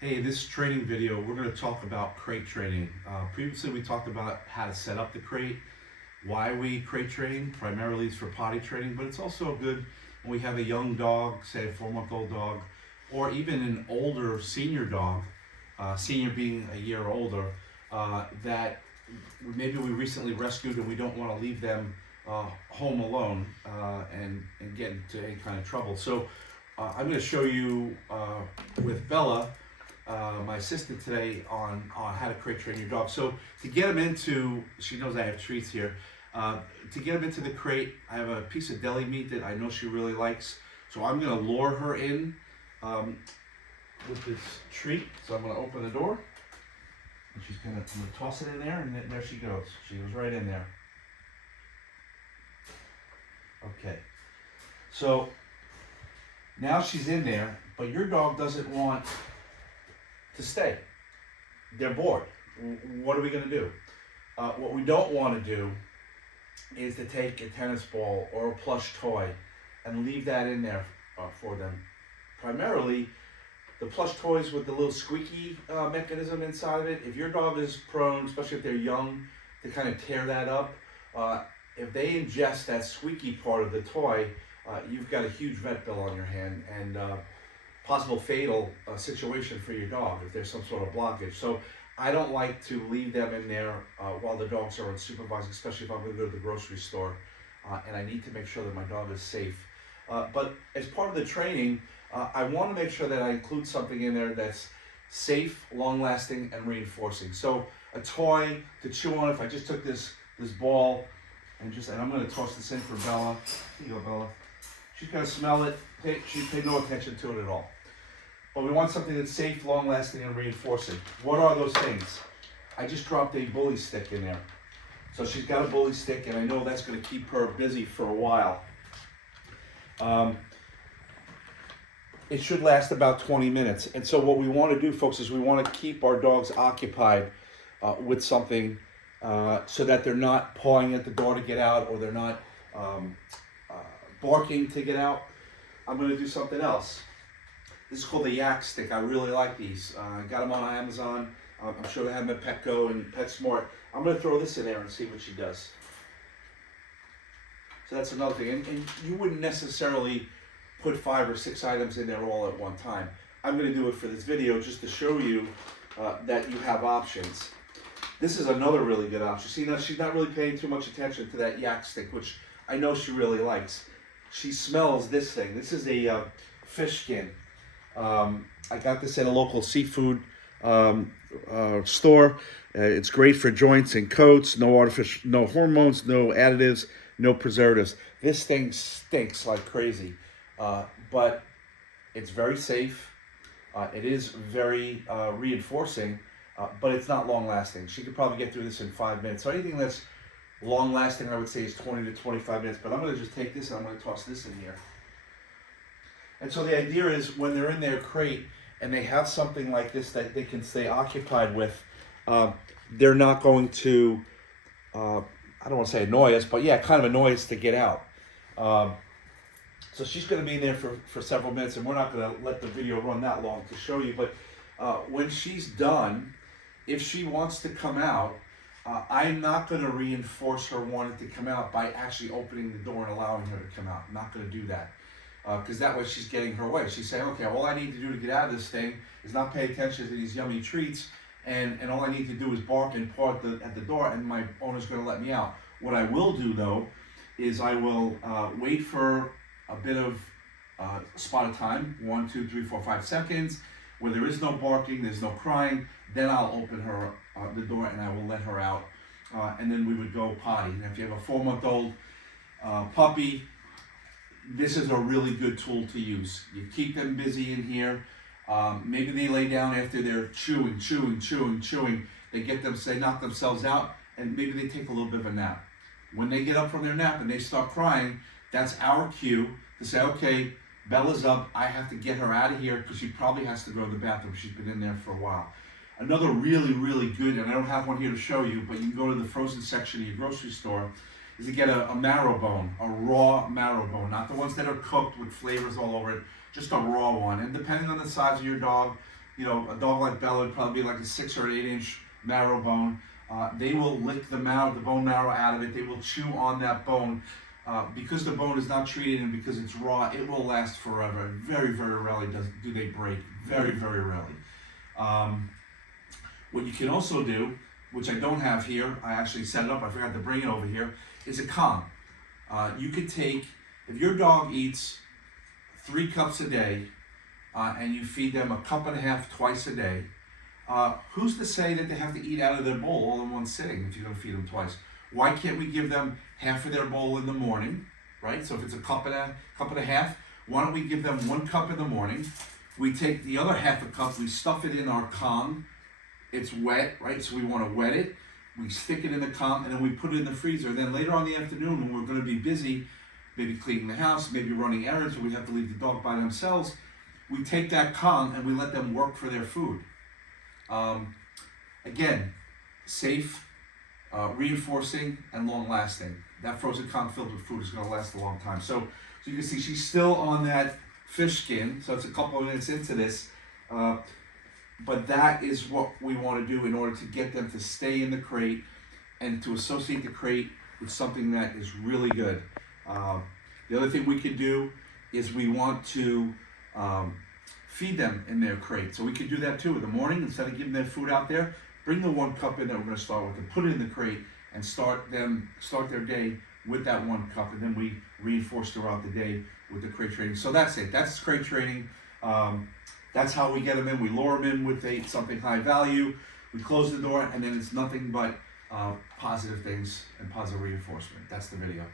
Hey, this training video, we're going to talk about crate training. Previously, we talked about how to set up the crate, why we crate train, primarily it's for potty training, but it's also good when we have a young dog, say a 4-month-old dog, or even an older senior dog, senior being a year older, that maybe we recently rescued and we don't want to leave them home alone and get into any kind of trouble. So I'm going to show you with Bella, my assistant today, on how to crate train your dog. So to get him into, she knows I have treats here. To get him into the crate, I have a piece of deli meat that I know she really likes. So I'm going to lure her in with this treat. So I'm going to open the door, and she's going to toss it in there, and there she goes. She goes right in there. Okay. So now she's in there, but your dog doesn't want to stay. They're bored. What are we going to do? What we don't want to do is to take a tennis ball or a plush toy and leave that in there for them. Primarily, the plush toys with the little squeaky mechanism inside of it, if your dog is prone, especially if they're young, to kind of tear that up, if they ingest that squeaky part of the toy, you've got a huge vet bill on your hand and possible fatal situation for your dog if there's some sort of blockage. So I don't like to leave them in there while the dogs are unsupervised, especially if I'm going to go to the grocery store and I need to make sure that my dog is safe. But as part of the training, I want to make sure that I include something in there that's safe, long-lasting, and reinforcing. So a toy to chew on. If I just took this ball and I'm going to toss this in for Bella. Here you go, Bella. She's going to smell it. She paid no attention to it at all. But we want something that's safe, long-lasting, and reinforcing. What are those things? I just dropped a bully stick in there. So she's got a bully stick, and I know that's going to keep her busy for a while. It should last about 20 minutes. And so what we want to do, folks, is we want to keep our dogs occupied with something so that they're not pawing at the door to get out, or they're not barking to get out. I'm going to do something else. This is called the yak stick. I really like these. I got them on Amazon. I'm sure they have them at Petco and PetSmart. I'm going to throw this in there and see what she does. So that's another thing. And you wouldn't necessarily put 5 or 6 items in there all at one time. I'm going to do it for this video just to show you that you have options. This is another really good option. See, now she's not really paying too much attention to that yak stick, which I know she really likes. She smells this thing. This is a fish skin. I got this at a local seafood store. It's great for joints and coats. No artificial, no hormones, no additives, no preservatives. This thing stinks like crazy, but it's very safe. It is very reinforcing, but it's not long lasting. She could probably get through this in 5 minutes. So anything that's long lasting, I would say, is 20 to 25 minutes. But I'm going to just take this and I'm going to toss this in here. And so the idea is when they're in their crate and they have something like this that they can stay occupied with, they're not going to, I don't want to say annoy us, but yeah, kind of annoy us to get out. So she's going to be in there for several minutes, and we're not going to let the video run that long to show you. But when she's done, if she wants to come out, I'm not going to reinforce her wanting to come out by actually opening the door and allowing her to come out. I'm not going to do that. Because that way she's getting her way. She's saying, okay, all I need to do to get out of this thing is not pay attention to these yummy treats, and all I need to do is bark and paw at the door, and my owner's going to let me out. What I will do, though, is I will wait for a bit of spot of time, 1, 2, 3, 4, 5 seconds, where there is no barking, there's no crying. Then I'll open her the door and I will let her out, and then we would go potty. And if you have a 4-month-old puppy, this is a really good tool to use. You keep them busy in here. Maybe they lay down after they're chewing. They knock themselves out, and maybe they take a little bit of a nap. When they get up from their nap and they start crying, that's our cue to say, okay, Bella's up. I have to get her out of here because she probably has to go to the bathroom. She's been in there for a while. Another really, really good, and I don't have one here to show you, but you can go to the frozen section of your grocery store, is to get a marrow bone, a raw marrow bone, not the ones that are cooked with flavors all over it, just a raw one. And depending on the size of your dog, you know, a dog like Bella would probably be like a 6 or 8 inch marrow bone. They will lick the bone marrow out of it. They will chew on that bone. Because the bone is not treated and because it's raw, it will last forever. Very, very rarely do they break. Very, very rarely. What you can also do, which I don't have here, I actually set it up, I forgot to bring it over here, is a Kong. You could take, if your dog eats 3 cups a day, and you feed them a cup and a half twice a day, who's to say that they have to eat out of their bowl all in one sitting if you're going to feed them twice? Why can't we give them half of their bowl in the morning, right? So if it's a cup and a half, why don't we give them 1 cup in the morning? We take the other half a cup, we stuff it in our Kong. It's wet, right? So we want to wet it. We stick it in the Kong, and then we put it in the freezer. And then later on in the afternoon, when we're going to be busy, maybe cleaning the house, maybe running errands, or we have to leave the dog by themselves, we take that Kong and we let them work for their food. Again, safe, reinforcing, and long-lasting. That frozen Kong filled with food is going to last a long time. So you can see she's still on that fish skin, so it's a couple of minutes into this. But that is what we want to do in order to get them to stay in the crate and to associate the crate with something that is really good. The other thing we can do is we want to feed them in their crate. So we can do that too in the morning. Instead of giving their food out there, bring the 1 cup in that we're going to start with and put it in the crate and start their day with that 1 cup, and then we reinforce throughout the day with the crate training. So that's it. That's crate training. That's how we get them in. We lure them in with something high value. We close the door, and then it's nothing but positive things and positive reinforcement. That's the video.